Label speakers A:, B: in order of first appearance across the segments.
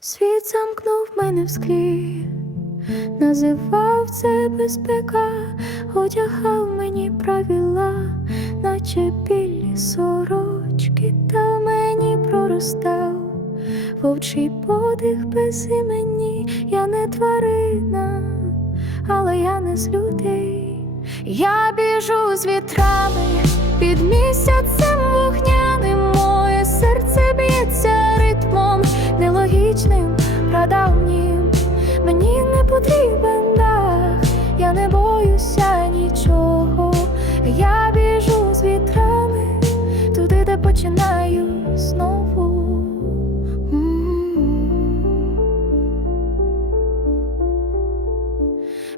A: Світ замкнув мене в склі, називав це безпека, одягав мені правила, наче білі сорочки, та мені проростав вовчий подих без імені, я не тварина, але я не злюдей. Я біжу з вітрами під місяцем нелогічним, прадавнім. Мені не потрібен дах, я не боюся нічого. Я біжу з вітрами туди, де починаю знову.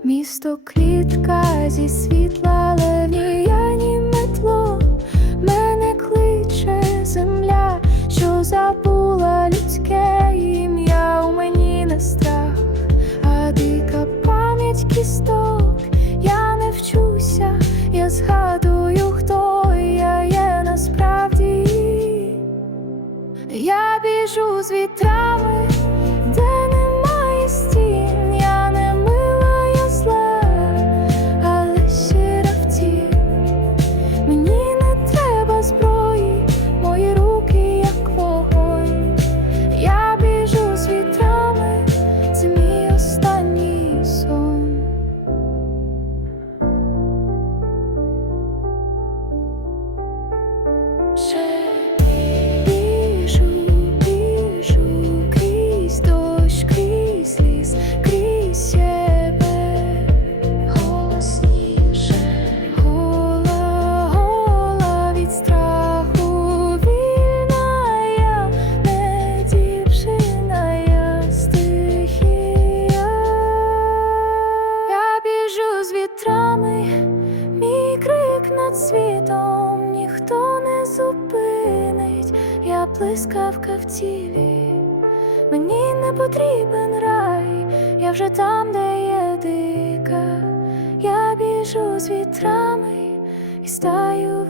A: Місто клітка зі світла, але я згадую, хто я є насправді. Я біжу з вітрами, з вітрами, мій крик над світом блискавка в тілі, мені не потрібен рай, я вже там, де є дика, я біжу з вітрами і стаю